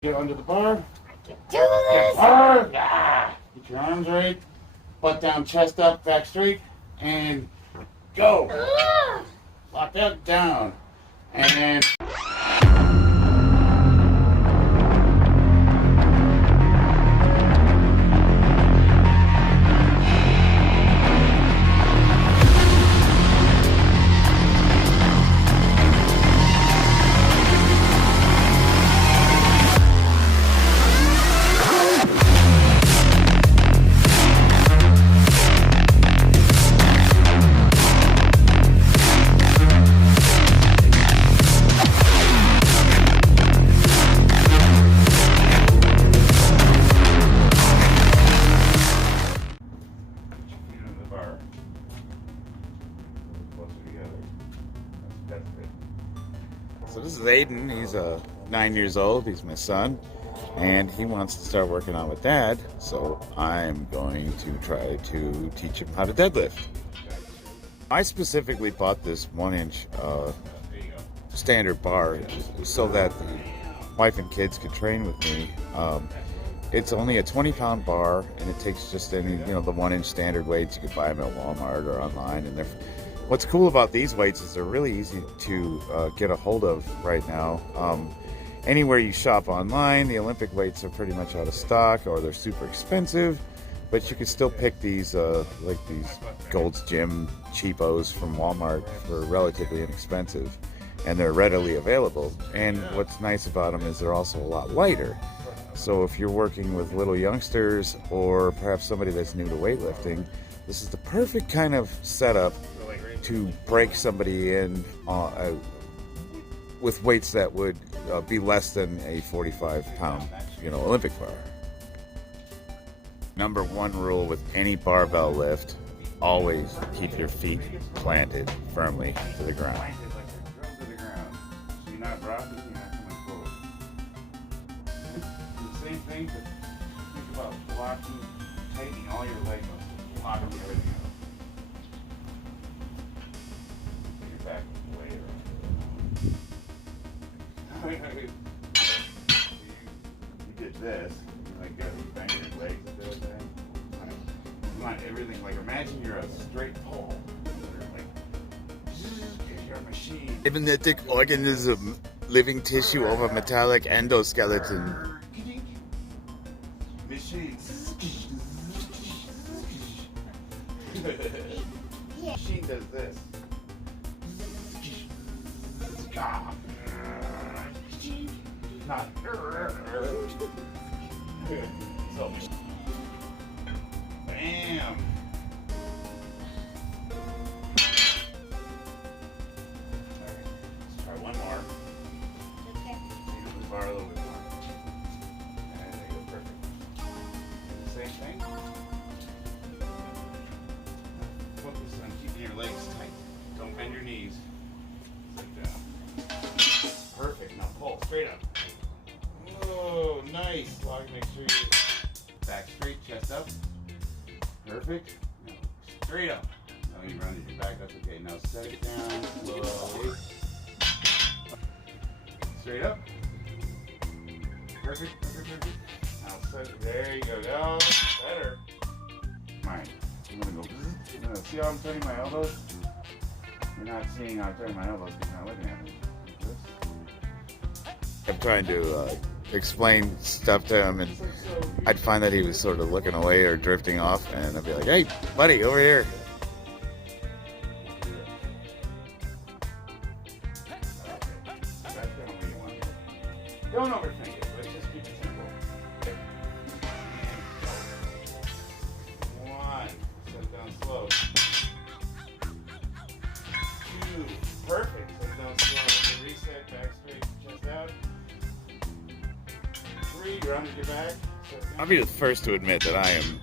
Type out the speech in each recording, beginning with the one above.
Get under the bar. Do this! Bar. Ah. Get your arms right. Butt down, chest up, back straight, and go. Lock that down. And so this is Aiden. He's 9 years old. He's my son, and he wants to start working out with Dad. So I'm going to try to teach him how to deadlift. I specifically bought this 1-inch standard bar so that the wife and kids could train with me. It's only a 20-pound bar, and it takes just any, the 1-inch standard weights. You can buy them at Walmart or online, and what's cool about these weights is they're really easy to get a hold of right now. Anywhere you shop online, the Olympic weights are pretty much out of stock, or they're super expensive, but you can still pick these like these Gold's Gym cheapos from Walmart for relatively inexpensive, and they're readily available. And what's nice about them is they're also a lot lighter. So if you're working with little youngsters, or perhaps somebody that's new to weightlifting, this is the perfect kind of setup to break somebody in with weights that would be less than a 45-pound, Olympic bar. Number one rule with any barbell lift: always keep your feet planted firmly to the ground. So you're not rocking, you're not coming forward. The same thing, but think about blocking, tightening all your leg muscles, locking everything up. Back way around. You did this, like bang your legs and do that. You want everything, like imagine you're a straight pole. You're a machine. Cybernetic organism, living tissue over metallic endoskeleton. Machine. Machine does this. Not so bam. Alright, let's try one more. Okay. Use the bar a little bit more. And there you go, perfect. And the same thing. Focus on keeping your legs tight. Don't bend your knees. Like that. Perfect. Now pull straight up. Oh, nice. Make sure you back straight, chest up. Perfect. Now straight up. Now you run to your back. That's okay. Now set it down slowly. Straight up. Perfect. Now set it. There you go. Go. Better. Alright. I'm gonna go. See how I'm turning my elbows? You're not seeing how I'm turning my elbows because you're not looking at me. I'm trying to explain stuff to him, and I'd find that he was sort of looking away or drifting off, and I'd be like, "Hey, buddy, over here." Don't overthink it, but just keep it simple. One, set it down slow. Two, perfect. Set it down slow. Reset, back straight, chest out. Three, ground your back. I'll be the first to admit that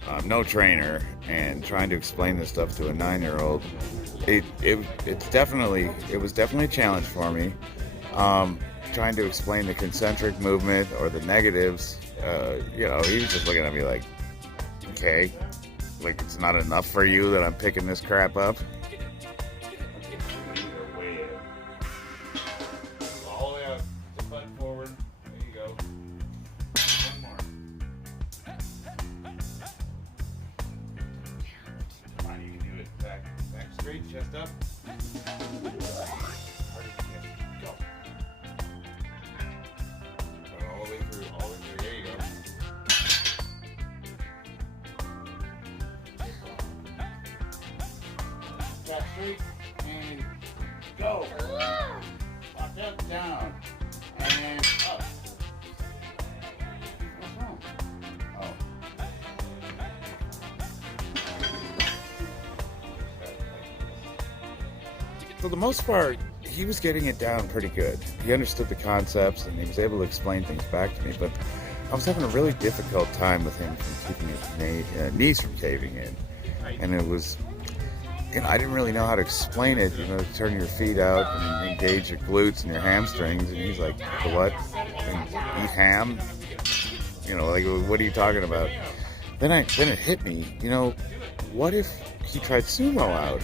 I'm no trainer, and trying to explain this stuff to a 9-year-old, it was definitely a challenge for me. Trying to explain the concentric movement or the negatives, he was just looking at me like, okay, like it's not enough for you that I'm picking this crap up. All the way up, butt forward. There you go. straight, chest up. Go. All the way through, all the way through. There you go. Back straight and go. Lock that down and up. What's wrong? Oh. For the most part, he was getting it down pretty good. He understood the concepts and he was able to explain things back to me, but I was having a really difficult time with him from keeping his knees from caving in. And it was, I didn't really know how to explain it, turn your feet out and engage your glutes and your hamstrings. And he's like, the what? And eat ham? Like, what are you talking about? Then it hit me, what if he tried sumo out?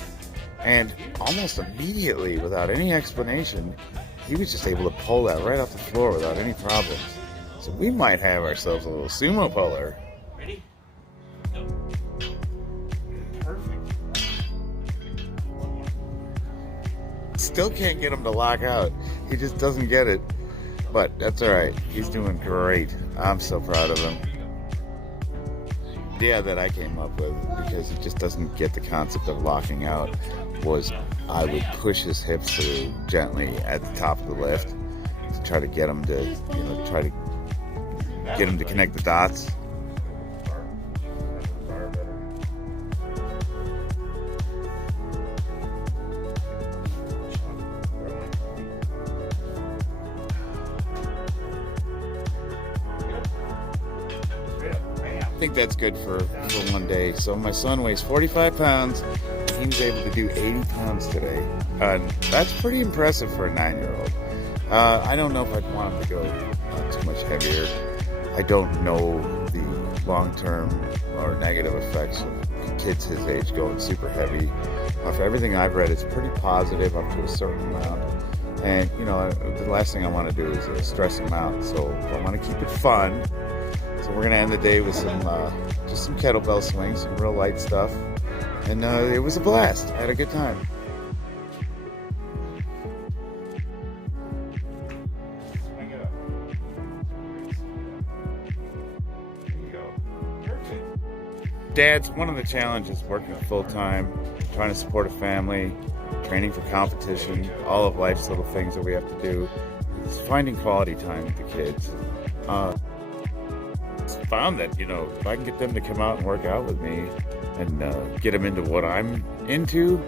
And almost immediately, without any explanation, he was just able to pull that right off the floor without any problems. So we might have ourselves a little sumo puller. Ready? Go. Perfect. Still can't get him to lock out. He just doesn't get it. But that's all right. He's doing great. I'm so proud of him. The idea that I came up with, because he just doesn't get the concept of locking out, was I would push his hips through gently at the top of the lift to try to get him to, connect the dots. I think that's good for one day. So my son weighs 45 pounds. He was able to do 80 pounds today. That's pretty impressive for a 9-year-old. I don't know if I'd want him to go too much heavier. I don't know the long-term or negative effects of kids his age going super heavy. For everything I've read, it's pretty positive up to a certain amount. And, the last thing I want to do is stress him out. So I want to keep it fun. So we're going to end the day with just some kettlebell swings, some real light stuff. And it was a blast. I had a good time. Dad's one of the challenges working full-time, trying to support a family, training for competition, all of life's little things that we have to do. It's finding quality time with the kids. Found that, if I can get them to come out and work out with me and get them into what I'm into,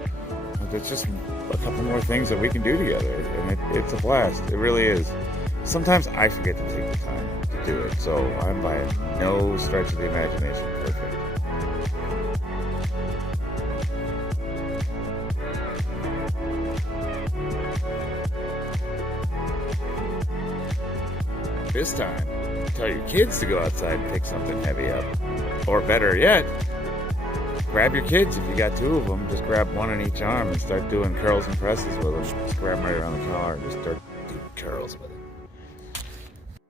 there's just a couple more things that we can do together, and it's a blast. It really is. Sometimes I forget to take the time to do it, so I'm by no stretch of the imagination perfect. This time, tell your kids to go outside and pick something heavy up. Or better yet, grab your kids. If you got 2 of them, just grab one on each arm and start doing curls and presses with them. Just grab them right around the collar and just start doing curls with it.